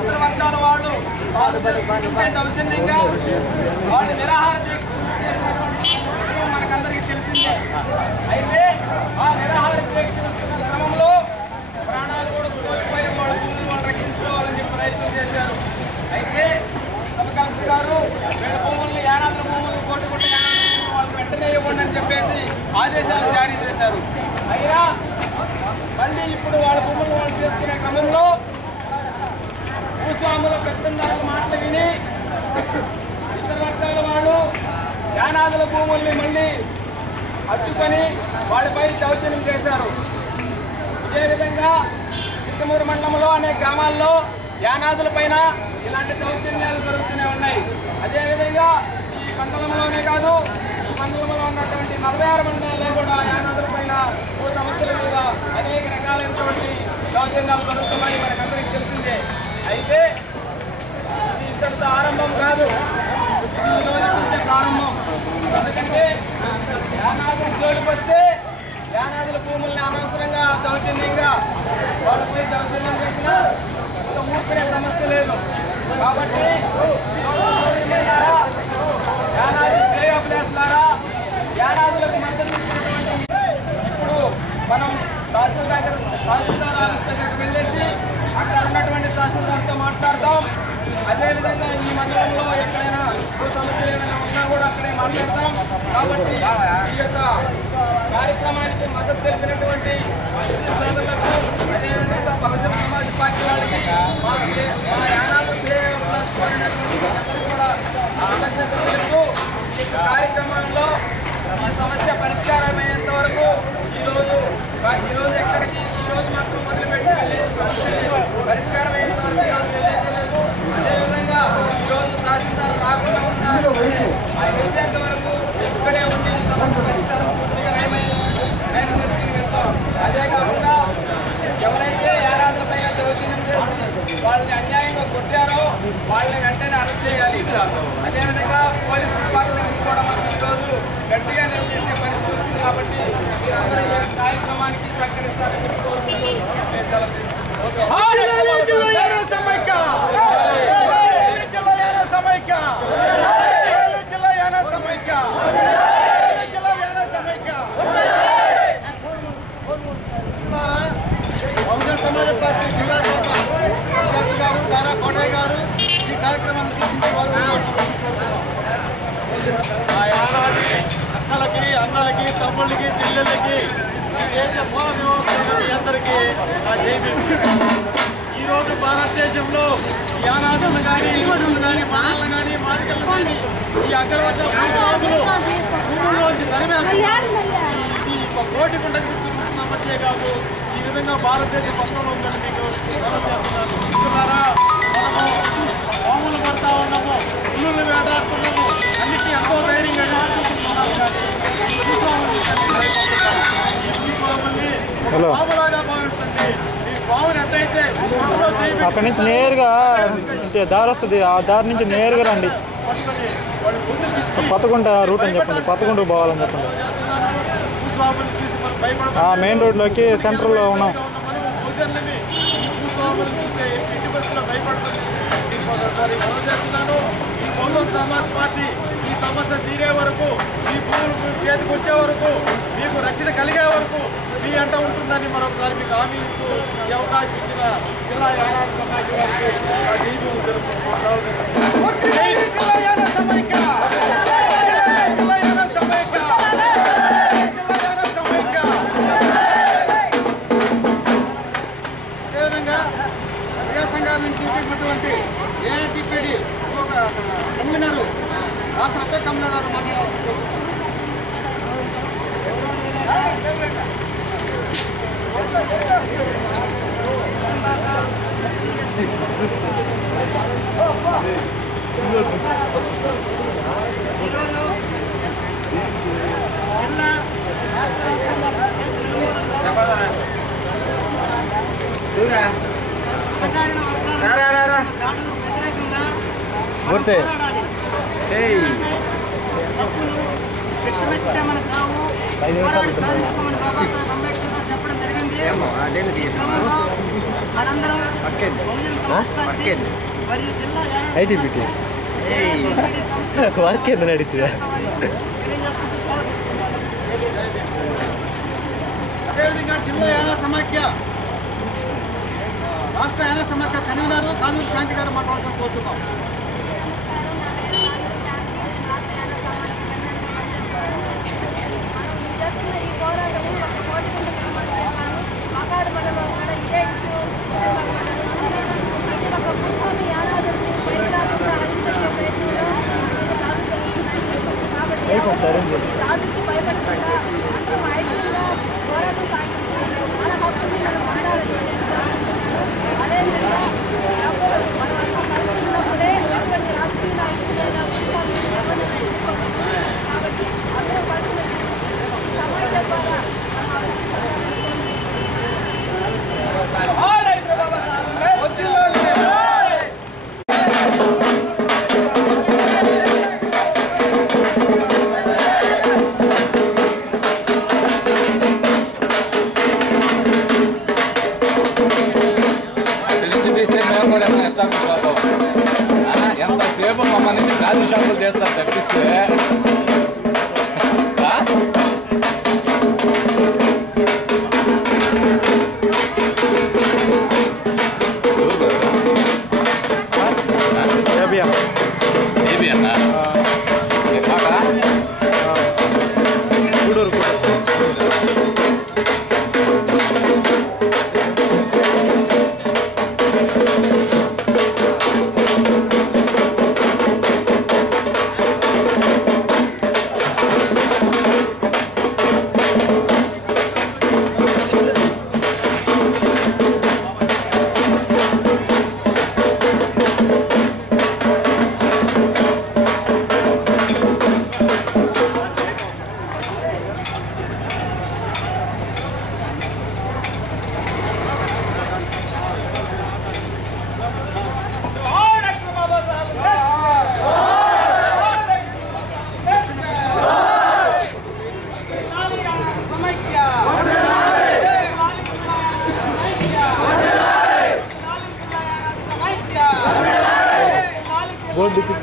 ఇతర వర్గాల వాళ్ళు దౌర్జన్యంగా వాళ్ళు నిరాహార మనకందరికీ తెలిసిందే. అయితే ఆ నిరాహార దీక్ష క్రమంలో ప్రాణాలు కూడా కోల్పోయి వాళ్ళ భూములు వాళ్ళు రక్షించుకోవాలని చెప్పి ప్రయత్నం చేశారు. అయితే సబ్ కలెక్టర్ గారు వీళ్ళ భూములను యానాదుల భూములు కొట్టుకుంటే వాళ్ళకి వెంటనే ఇవ్వండి అని చెప్పేసి ఆదేశాలు జారీ చేశారు. అయినా మళ్ళీ ఇప్పుడు వాళ్ళ భూములు వాళ్ళు చేసుకునే క్రమంలో భూస్వాముల పెద్దందారుల మాటలు విని ఇతర వర్గాల వాళ్ళు యానాదుల భూముల్ని మళ్ళీ అడ్డుకొని వాళ్ళపై దౌర్జన్యం చేశారు. ఇదే విధంగా చిత్తమూరు మండలంలో అనేక గ్రామాల్లో యానాదుల పైన ఇలాంటి దౌర్జన్యాలు జరుగుతూనే ఉన్నాయి. అదేవిధంగా ఈ మండలంలోనే కాదు, ఈ మండలంలో ఉన్నటువంటి 46 మండలాల్లో కూడా యానాదుల పైన భూ సమస్యల మీద అనేక రకాలైనటువంటి దౌర్జన్యాలు జరుగుతున్నాయి, మనకందరికీ తెలిసిందే. అయితే ఇది ఇంతటితో ఆరంభం కాదు, ఈ రోజు నుంచే ప్రారంభం. ఎందుకంటే యానాదుల జోలికి వస్తే యానాదుల భూముల్ని అనవసరంగా దౌర్జన్యంగా వాళ్ళపై దౌర్జన్యం చేసినా ఇంత ఊరుకునే సమస్య లేదు. కాబట్టి యానాది శ్రేయోపదేశారా యానాదులకు మద్దతు ఇచ్చినటువంటి ఇప్పుడు మనం తహసీల్దార్ ఆఫీస్ దగ్గరికి వెళ్ళేసి అక్కడ ఉన్నటువంటి తహసీల్దార్తో మాట్లాడతాం. అదేవిధంగా ఈ మండలంలో ఎక్కడైనా సమస్యలు ఏమైనా ఉన్నా కూడా అక్కడే మాట్లాడతాం. కాబట్టి ఈ యొక్క కార్యక్రమానికి మద్దతు తెలిపినటువంటి సోదరులకు, అదేవిధంగా బహుజన సమాజ్ పార్టీ వాళ్ళకి, మా యానాదు కోరినటువంటి అందరికీ కూడా కృతజ్ఞతలు తెలుపుతూ ఈ కార్యక్రమంలో ఈ సమస్య పరిష్కారమయ్యేంత వరకు ఈరోజు ఎక్కడికి ఈరోజు మాత్రం మొదలుపెట్టి పరిష్కారం అయ్యేంత వరకు తెలియజేయలేదు. అదేవిధంగా ఈరోజు తహసీల్దార్ రాకుండా ఉన్నారు, ఆయన వచ్చేంత వరకు ఇక్కడే ఉండి సమస్య పరిష్కారం పూర్తిగా వెళ్తాం. అదే కాకుండా ఎవరైతే యానాదుల పైన దౌర్జన్యం చేసి వాళ్ళని అన్యాయంగా కొట్టారో వాళ్ళని వెంటనే అరెస్ట్ చేయాలి. అదేవిధంగా పోలీస్ డిపార్ట్మెంట్ కూడా మనం ఈరోజు గట్టిగా నిలదీసే పరిస్థితి వచ్చింది. కాబట్టి మీరందరూ ఈ కార్యక్రమానికి సహకరిస్తారని చెప్పి కోరుకుంటూ నేను సెలవు బహుజన సమాజ్ పార్టీ జిల్లా శాఖ అధ్యక్షులు గారు దారా కోటయ్య గారు ఈ కార్యక్రమాన్ని అక్కలకి, అన్నలకి, తమ్ముళ్ళకి, చెల్లెళ్ళకి, అందరికీ ఈరోజు భారతదేశంలో యానాదులు కానీ, ఇల్లులు కానీ, మానవులు కానీ, మాదికలు కానీ ఈ అగ్రవర్ణ భూముల్లోంచి తరిమేస్తున్నారు. ఈ కోటి పండుగ సమస్యే కాదు, ఈ విధంగా భారతదేశం మొత్తంలో ఉందని మీకు మనం చేస్తున్నాను. చూస్తున్నారా, మనము పాములు పడతా ఉన్నాము, ఇల్లులు వేటాడుతున్నాము, అన్నిటికీ ఎంతో ధైర్యంగా చూస్తున్నాము. కానీ పాములాగా భావిస్తుంది. ఈ పాముని ఎట్టయితే అక్కడి నుంచి నేరుగా దారి వస్తుంది, ఆ దారి నుంచి నేరుగా రండి. పతకుంట రూట్ అని చెప్పండి, పతకుంటకు పోవాలని చెప్పండి. మెయిన్ రోడ్లోకి సెంటర్లో ఉన్నాం. ఈ బహుజన సమాజ్ పార్టీ ఈ సమస్య తీరే వరకు, ఈ భూములు చేతికి వచ్చే వరకు, మీకు రక్షణ కలిగే వరకు మీ అంట ఉంటుందని మరొకసారి మీకు హామీ ఇస్తూ ఈ అవకాశం ఇచ్చిన జిల్లా యానాదు సమాజ్ అదేవిధంగా ప్రజా సంఘాల నుంచి చేసినటువంటి ఏఐటిపిడి ఒక కన్వీనరు రాష్ట్ర అధ్యక్ష కన్వీనర్ మాట్లాడుతున్నారు. రా ఐటీబీటీ వర్క్ ఏదో నడుతుందా? అదేవిధంగా జిల్లా యానా సమాఖ్య రాష్ట్ర యానా సమాఖ్య కన్వీనర్ కానూరు శాంతి గారు మాట్లాడాల్సిన కోరుతున్నాం. ఎంతసేపు మమ్మల్ని నుంచి గాజు షాపులు చేస్తారు తప్పిస్తే అన్నా గూడూరు బోర్డుకి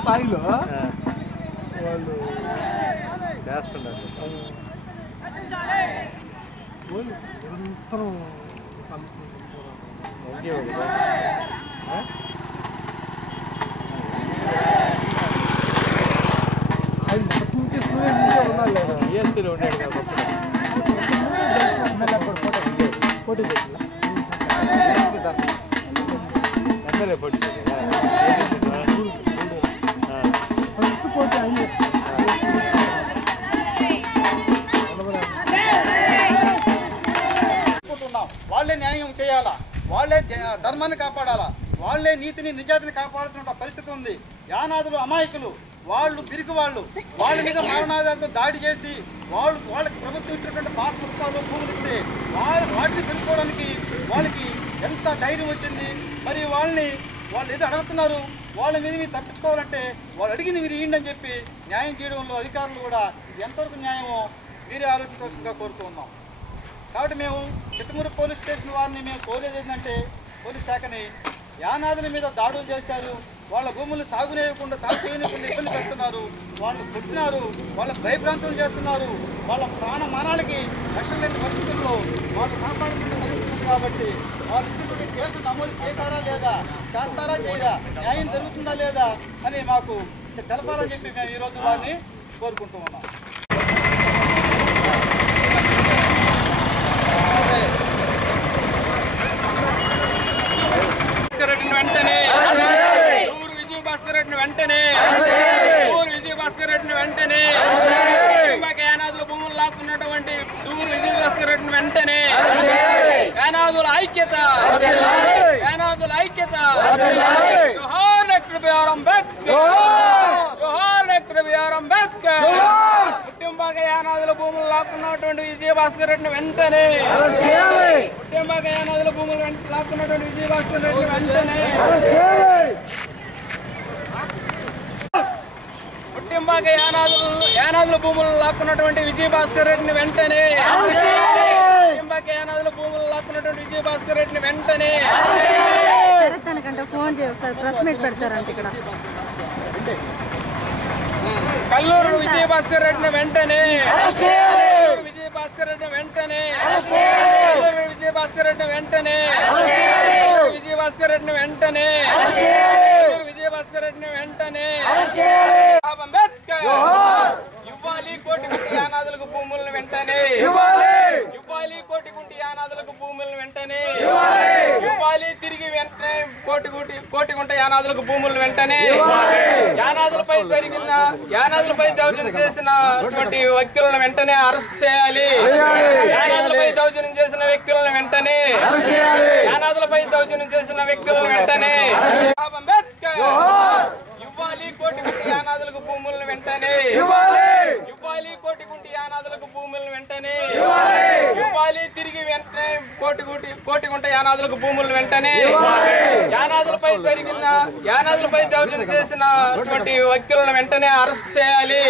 స్థాయిలో వాళ్ళు చేస్తున్నారు. నిరంతరం ఆయన నుంచి ఉన్నాడు ఏఎస్పీలో ఉన్నాడు కాబట్టి పోటీ చేసిందా ఎమ్మెల్యే పోటీ వాళ్ళే న్యాయం చేయాలా, వాళ్ళే ధర్మాన్ని కాపాడాలా, వాళ్ళే నీతిని నిజాతిని కాపాడుతున్న పరిస్థితి ఉంది. యానాదులు అమాయకులు, వాళ్ళు తిరిగి వాళ్ళ మీద మారణాదాలతో దాడి చేసి వాళ్ళకి ప్రభుత్వం ఇచ్చినటువంటి పాస్ పుస్తకాలు భూములు ఇస్తే వాటిని తెలుసుకోవడానికి వాళ్ళకి ఎంత ధైర్యం వచ్చింది. మరి వాళ్ళని వాళ్ళు ఏదో అడుగుతున్నారు, వాళ్ళ మీద మీరు తప్పించుకోవాలంటే వాళ్ళు అడిగింది మీరు ఇవ్వండి అని చెప్పి న్యాయం చేయడంలో అధికారులు కూడా ఎంతవరకు న్యాయమో మీరే ఆలోచించవలసిందిగా కోరుతూ ఉన్నాం. కాబట్టి మేము చిట్టమూరు పోలీస్ స్టేషన్ వారిని మేము కోరేది ఏంటంటే, పోలీస్ శాఖని యానాదుల మీద దాడులు చేశారు, వాళ్ళ భూములు సాగు చేయకుండా ఇబ్బంది పెడుతున్నారు, వాళ్ళు కొట్టినారు, వాళ్ళ భయభ్రాంతులు చేస్తున్నారు, వాళ్ళ ప్రాణమానాలకి రక్షణ లేని పరిస్థితుల్లో వాళ్ళు కాపాడుతున్న పరిస్థితి ఉంది. కాబట్టి వాళ్ళు ఇటువంటి కేసు నమోదు చేశారా లేదా, చేస్తారా చేయరా, న్యాయం జరుగుతుందా లేదా అని మాకు తెలపాలని చెప్పి మేము ఈరోజు వారిని కోరుకుంటూ ఉన్నాం. వెంటనే యానాదుల భూములు లాక్కున్నటువంటి దూరు విజయభాస్కర్ రెడ్డిని వెంటనే యానాదుల ఐక్యత జోహార్ డాక్టర్ బిఆర్ అంబేద్కర్, జోహార్ డాక్టర్ బిఆర్ అంబేద్కర్. కుటుంబాక యానాదుల భూములు లాక్కున్నటువంటి విజయభాస్కర్ రెడ్డిని వెంటనే, కుటుంబాక యానాదుల భూములు లాక్కున్నటువంటి విజయభాస్కర్ రెడ్డిని వెంటనే, కుటుంబాక యానాదుల భూములు లాక్కున్నటువంటి విజయభాస్కర్ రెడ్డిని వెంటనే, కుటుంబాక యానాదుల భూములు లాక్కున్నటువంటి విజయభాస్కర్ రెడ్డిని వెంటనే. ఫోన్ చేయ ఒకసారి ప్రెస్ మీట్ పెడతారంట ఇక్కడ. కల్లూరు విజయభాస్కర్ రెడ్డిని వెంటనే, విజయభాస్కర్ రెడ్డిని వెంటనే, విజయభాస్కర్ రెడ్డిని వెంటనే, విజయభాస్కర్ రెడ్డిని వెంటనే, విజయభాస్కర్ రెడ్డిని వెంటనే. అంబేద్కర్ ఇవ్వాలి కోటిగుంటి యానాదులకు భూములను వెంటనే, ఇవ్వాలి కోటిగుంటి యానాదులకు భూములను వెంటనే, ఇవ్వాలి తిరిగి వెంటనే కోటిగుంట యానాదులకు భూములను వెంటనే. యానాదులపై దౌర్జన్యం చేసినటువంటి వ్యక్తులను వెంటనే అరెస్ట్ చేయాలి, యానాదులపై దౌర్జన్యం చేసిన వ్యక్తులను వెంటనే, యానాదులపై దౌర్జన్యం చేసిన వ్యక్తులను వెంటనే. అంబేద్కర్ ఇవ్వాలి కోటిగుంటి యానాదులకు భూములను వెంటనే, ఇవ్వాలి కోటిగుంటి యానాదులకు భూములను వెంటనే, ఇవ్వాలి తిరిగి వెంటనే కోటిగుంట యానాదులకు భూములను వెంటనే. యానాదులపై దౌర్జన్యం చేసినటువంటి వ్యక్తులను వెంటనే అరెస్ట్ చేయాలి,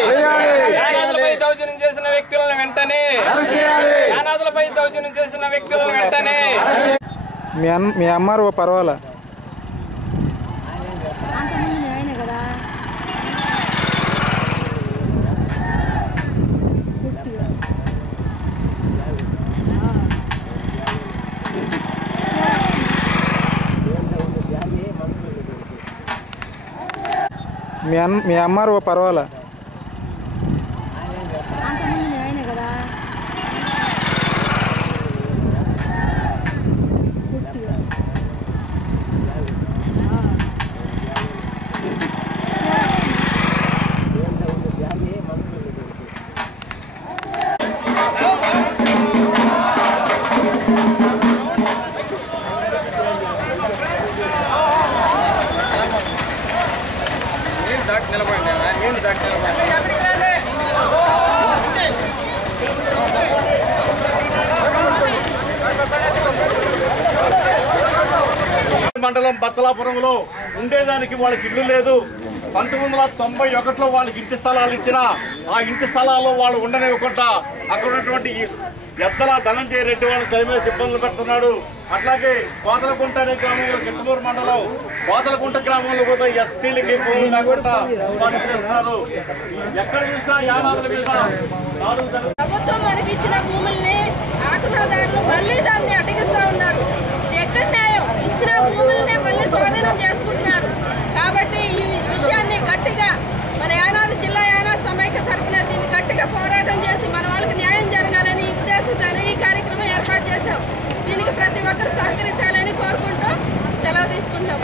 యానాదులపై దౌర్జన్యం చేసిన వ్యక్తులను వెంటనే, యానాదులపై దౌర్జన్యం చేసిన వ్యక్తులను వెంటనే. మీ అమ్మారు పర్వాలా మీ అమ్మారు పర్వాలా మండలం బత్తలాపురంలో ఉండేదానికి వాళ్ళకి ఇల్లు లేదు. 1991లో వాళ్ళకి ఇంటి స్థలాలు ఇచ్చినా ఆ ఇంటి స్థలాల్లో వాళ్ళు ఉండనివ్వకుండా అక్కడ ఉన్నటువంటి ఎద్దల ధనంజయ రెడ్డి వాళ్ళని దయమేసి ఇబ్బందులు పెడుతున్నాడు. అట్లాగే కోతలకుంట అనే గ్రామంలో చిట్టమూరు మండలం కోతలకుంట గ్రామంలో కూడా ఎస్టీలకి భూములు లేకుండా చేస్తున్నారు. ఎక్కడ చూసినా యానాదుల మీద ప్రభుత్వం మనకి ఇచ్చిన భూముల్ని ఆక్రమణదారులు మళ్ళీ దాన్ని అడ్డగిస్తూ ఉన్నారు. ఇది ఎక్కడ న్యాయం? ఇచ్చిన భూములనే మళ్ళీ స్వాధీనం చేసుకుంటున్నారు. కాబట్టి ఈ విషయాన్ని గట్టిగా మన యానాది జిల్లా యానాది సమైక్య తరఫున దీన్ని గట్టిగా పోరాటం చేసి మన వాళ్ళకి న్యాయం జరగాలని ఉద్దేశంతో ఈ కార్యక్రమం ఏర్పాటు చేశాం. దీనికి ప్రతి ఒక్కరు సహకరించాలని కోరుకుంటూ సెలవు తీసుకుంటాం.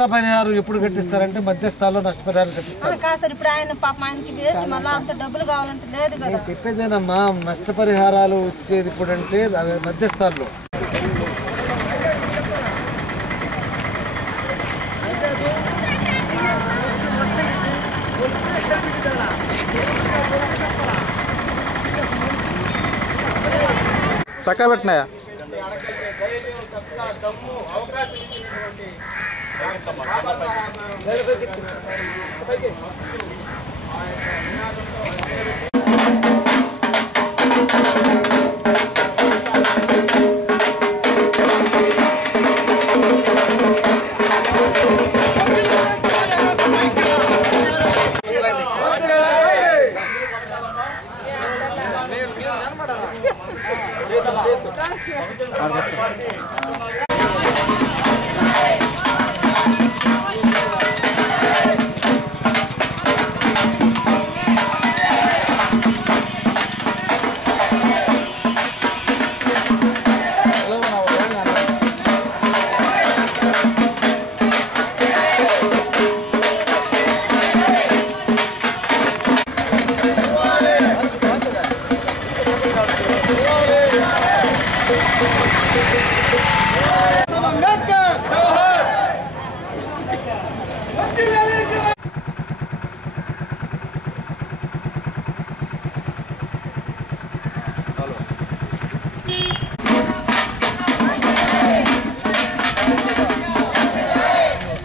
నష్టపరిహారం ఎప్పుడు కట్టిస్తారంటే మధ్యస్థాల్లో నష్టపరిహారం కట్టిస్తారు. సార్ ఇప్పుడు ఆయన పాపం ఆయనకి వేస్ట్ మళ్ళీ అంత డబ్బులు కావాలంటే లేదు కదా. చెప్పేదేనమ్మా, నష్టపరిహారాలు వచ్చేది ఇప్పుడంటే మధ్యస్థాల్లో. చక్కగా పెట్టినాయా?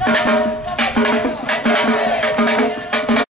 Hello.